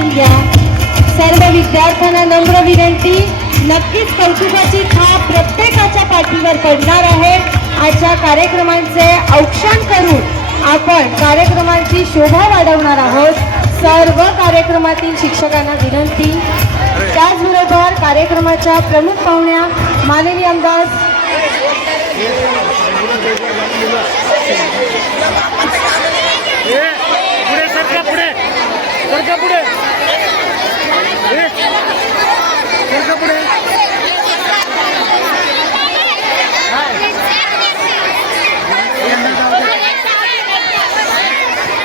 बसून घ्या. सर्व विद्यार्थ्यांना नम्र विनंती, नक्कीच कौतुकाची थाप प्रत्येकाच्या पाठीवर पडणार आहे. आजच्या कार्यक्रमांचे औक्षण करून आपण कार्यक्रमांची शोभा वाढवणार आहोत. सर्व कार्यक्रमातील शिक्षकांना विनंती, त्याचबरोबर कार्यक्रमाच्या प्रमुख पाहुण्या माननीय आमदार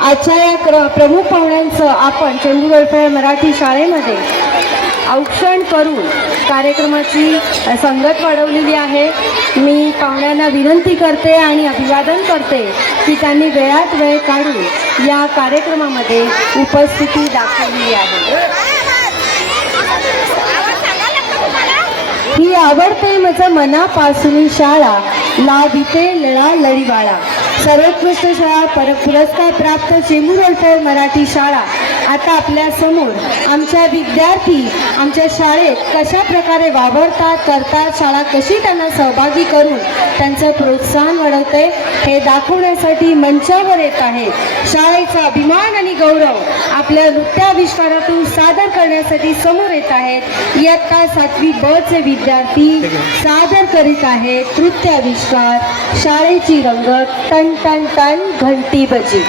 आजच्या या प्रमुख पाहुण्यांचं आपण चेंबूर वेलफेअर मराठी शाळेमध्ये औक्षण करून कार्यक्रमाची संगत वाढवलेली आहे. मी पाहुण्यांना विनंती करते आणि अभिवादन करते की त्यांनी वेळात वेळ काढून या कार्यक्रमामध्ये उपस्थिती दाखवली आहे. ही आवडते माझं मनापासून शाळा, लाभिते लळा लळीवाळा. सर्वोत्कृष्ट शाळा पुरस्कार प्राप्त चेंबूर वेलफेअर मराठी शाळा आता आपल्या समोर आमच्या विद्यार्थी आमच्या शाळेत कशा प्रकारे वावरतात करतात, शाळा कशी त्यांना सहभागी करून त्यांचं प्रोत्साहन वाढवते हे दाखवण्यासाठी मंचावर येत आहे. शाळेचा अभिमान आणि गौरव आपल्या नृत्याविष्कारातून सादर करण्यासाठी समोर येत आहेत. इयत्ता 7वी ब चे विद्यार्थी सादर करीत आहेत नृत्याविष्कार. शाळेची रंगत टन टन टन घंटी बजी.